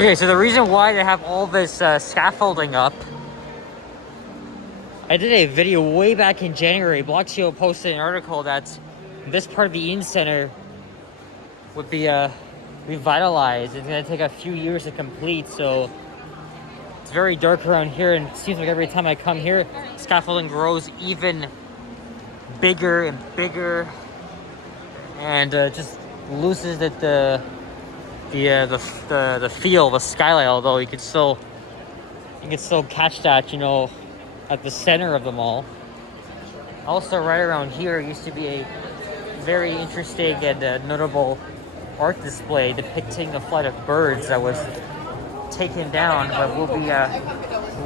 Okay, so the reason why they have all this scaffolding up, I did a video way back in January. Bloxio posted an article that this part of the Eaton Center would be revitalized. It's gonna take a few years to complete, so it's very dark around here, and it seems like every time I come here, scaffolding grows even bigger and bigger, and just loses the feel, the skylight. Although you could still catch that, you know, at the center of the mall. Also, right around here used to be a very interesting and notable art display depicting a flight of birds that was taken down, but will be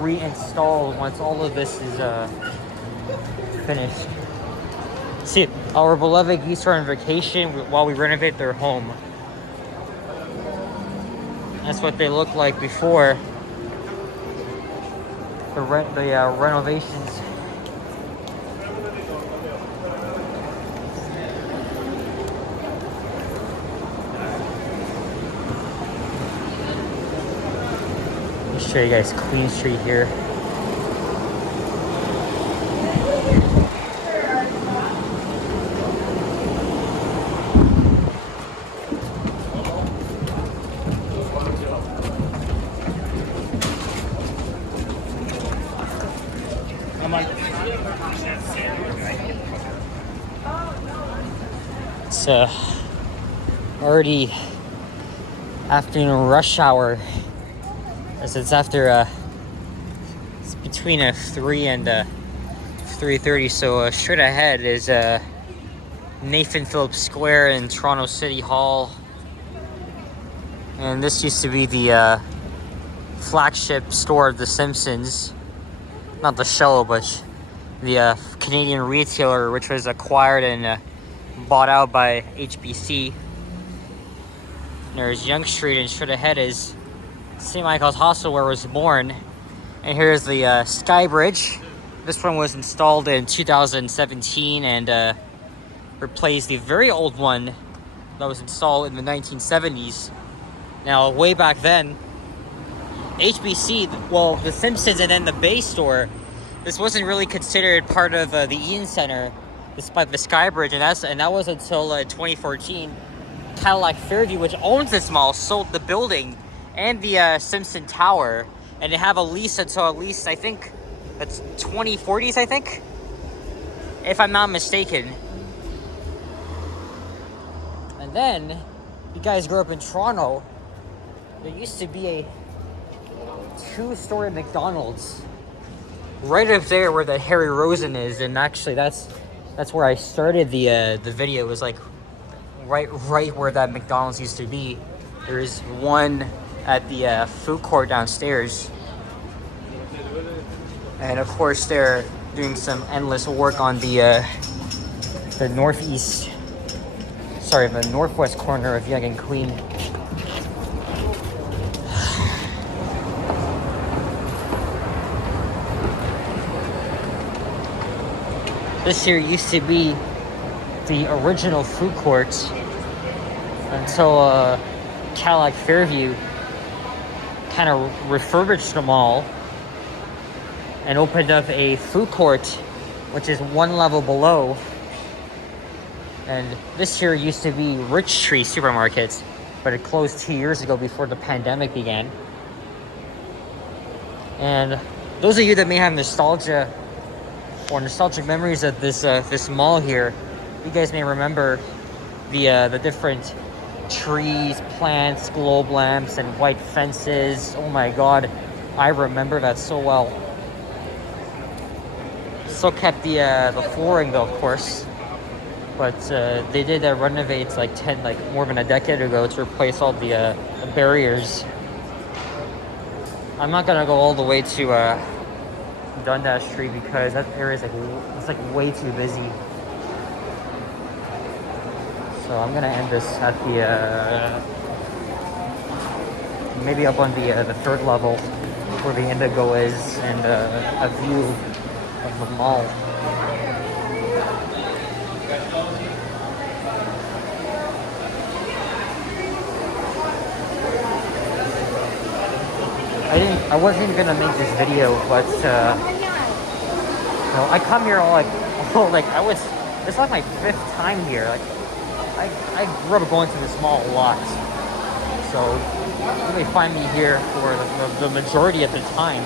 reinstalled once all of this is finished. See, our beloved geese are on vacation while we renovate their home. That's what they look like before the renovations. Let me show you guys Queen Street here. It's already afternoon rush hour, as it's after it's between 3 and 3:30. So straight ahead is Nathan Phillips Square in Toronto City Hall, and this used to be the flagship store of The Simpsons. Not the show, but the Canadian retailer, which was acquired and bought out by HBC. There's Yonge Street, and straight ahead is St. Michael's Hospital, where I was born. And here's the Sky Bridge. This one was installed in 2017 and replaced the very old one that was installed in the 1970s. Now, way back then, HBC, well, The Simpsons and then the Bay Store, this wasn't really considered part of the Eaton Center, despite the Sky Bridge, and that was until 2014. Cadillac Fairview, which owns this mall, sold the building and the Simpson Tower, and they have a lease until at least, I think, that's 2040s, I think, if I'm not mistaken. And then, you guys grew up in Toronto, there used to be a 2-story McDonald's right up there where the Harry Rosen is, and actually that's where I started the video. It was like right where that McDonald's used to be. There's one at the food court downstairs, and of course they're doing some endless work on the northwest corner of Yonge and Queen. This here used to be the original food court until Cadillac Fairview kind of refurbished them all and opened up a food court, which is one level below. And this here used to be Rich Tree Supermarket, but it closed 2 years ago before the pandemic began. And those of you that may have nostalgic memories of this mall here, you guys may remember the different trees, plants, globe lamps, and white fences. Oh my god, I remember that so well. Still kept the flooring though, of course, but they did renovate more than a decade ago to replace all the barriers. I'm not gonna go all the way to Dundas Street because that area is it's way too busy. So I'm gonna end this at the maybe up on the third level where the Indigo is, and a view of the mall. I wasn't even gonna make this video, but I come here all like, oh, like I was. It's like my 5th time here. Like I grew up going to this mall a lot, so you may find me here for the majority of the time.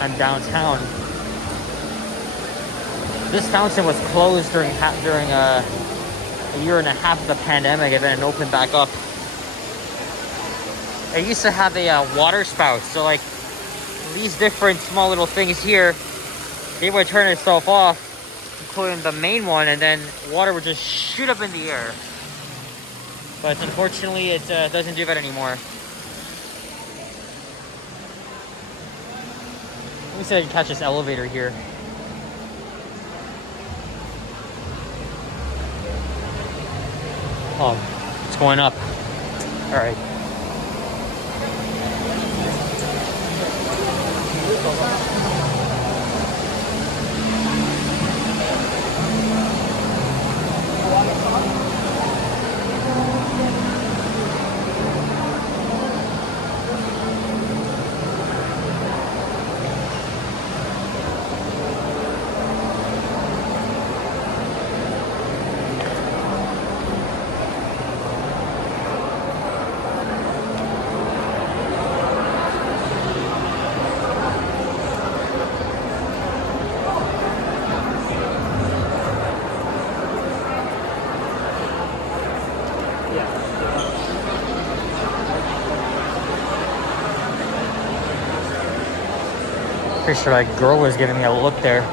I'm downtown. This fountain was closed during a year and a half of the pandemic, and then it opened back up. It used to have a water spout, so like these different small little things here, they would turn itself off, including the main one, and then water would just shoot up in the air. But unfortunately, it doesn't do that anymore. Let me see if I can catch this elevator here. Oh, it's going up. All right. Pretty sure that girl was giving me a look there.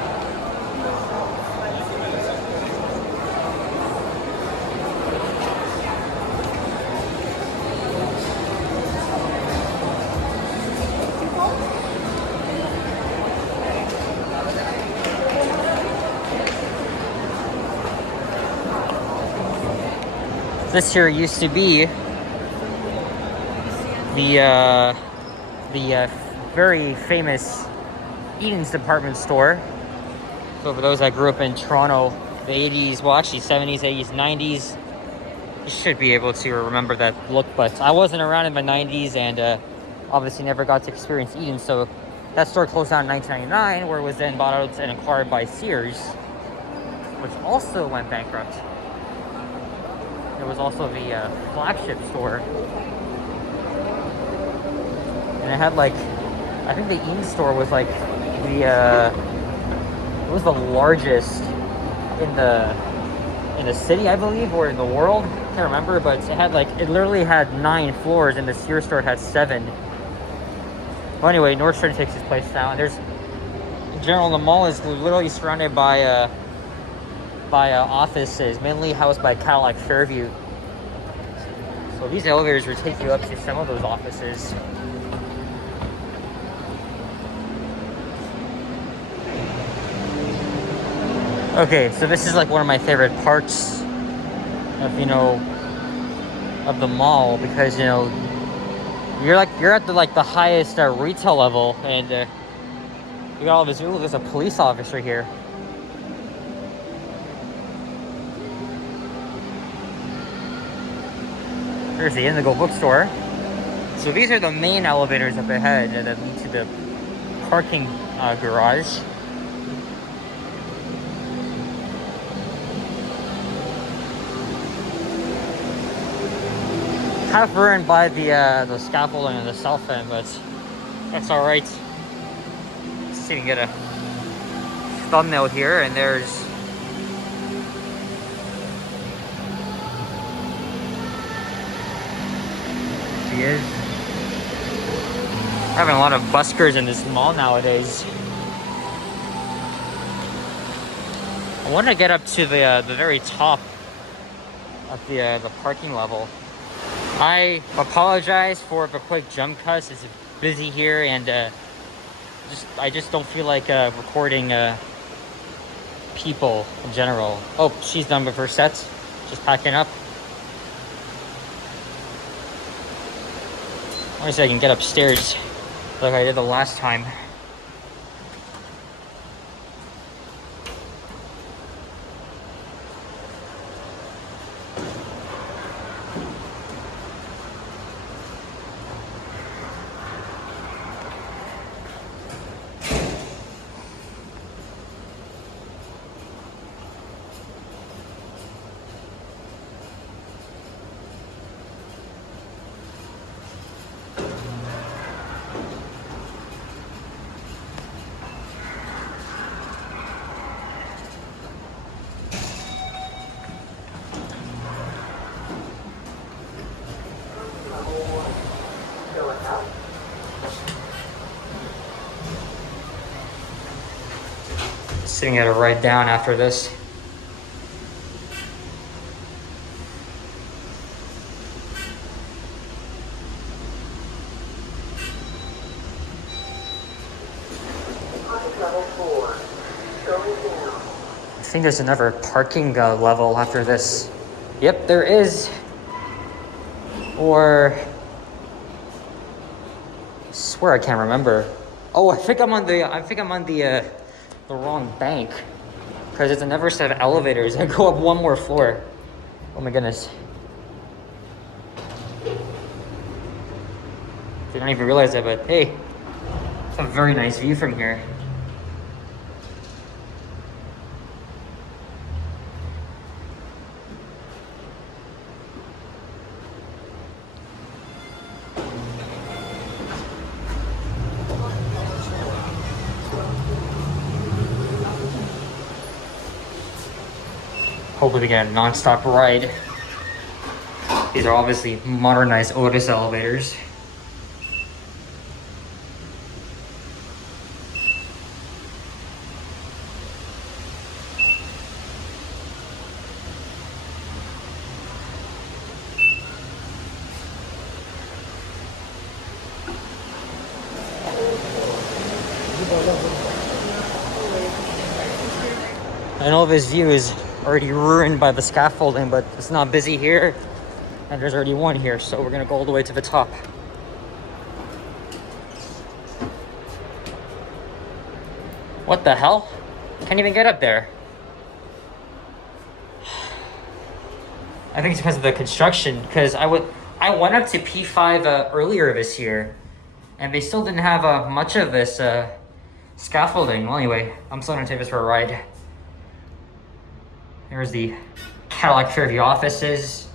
This here used to be the very famous Eaton's department store. So for those that grew up in Toronto, the 80s, well actually 70s, 80s, 90s, you should be able to remember that look. But I wasn't around in the 90s and obviously never got to experience Eaton. So that store closed down in 1999, where it was then bought out and acquired by Sears, which also went bankrupt. There was also the flagship store. And it had like, I think the Eaton store was like it was the largest in the city, I believe, or in the world. Can't remember, but it had like, it literally had 9 floors, and the Sears store had 7. Well, anyway, Nordstrom takes its place now, and there's, in general, the mall is literally surrounded by offices, mainly housed by Cadillac Fairview. So these elevators will take you up to some of those offices. Okay, so this is like one of my favorite parts of, of the mall, because, you're at the highest retail level, and you got all this. Ooh, there's a police officer here. There's the Indigo bookstore. So these are the main elevators up ahead that lead to the parking garage. Kind of ruined by the scaffolding and the south end, but that's all right. Let's see if we can get a thumbnail here, and there's she is. Having a lot of buskers in this mall nowadays. I want to get up to the very top of the parking level. I apologize for the quick jump cuts. It's busy here, and I just don't feel like recording people in general. Oh, she's done with her sets, just packing up. I want to see if I can get upstairs like I did the last time. Sitting at a ride down after this. Level 4. Going down. I think there's another parking level after this. Yep, there is. Or I swear I can't remember. Oh, I think I'm on the wrong bank, because it's another set of elevators that go up one more floor. Oh my goodness. They don't even realize it, but hey, it's a very nice view from here. Hopefully we get a non-stop ride. These are obviously modernized Otis elevators. I know this view is already ruined by the scaffolding, but it's not busy here, and there's already one here, so we're gonna go all the way to the top. What the hell? Can't even get up there. I think it's because of the construction, because I went up to P5 earlier this year, and they still didn't have much of this scaffolding. Well, anyway, I'm still gonna take this for a ride. There's the Cadillac Fairview offices.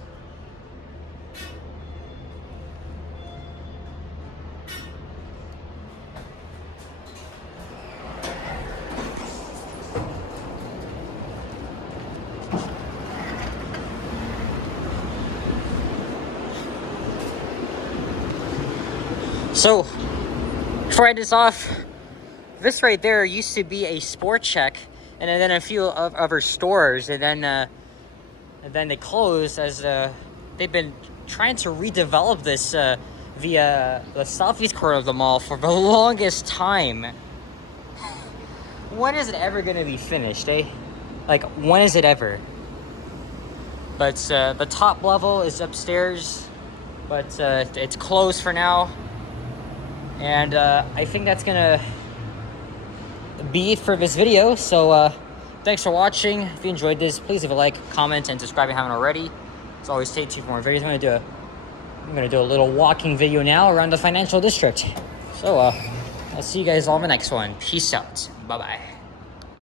So, before I end this off, this right there used to be a Sport Check, and then a few of other stores, and then they closed as they've been trying to redevelop this via the southeast corner of the mall for the longest time. When is it ever going to be finished, eh? Like, when is it ever? But the top level is upstairs, but it's closed for now. And I think that's gonna be it for this video. So thanks for watching. If you enjoyed this, please leave a like, comment, and subscribe if you haven't already. As always, stay tuned for more videos. I'm gonna do a little walking video now around the financial district. So I'll see you guys all in the next one. Peace out. Bye bye.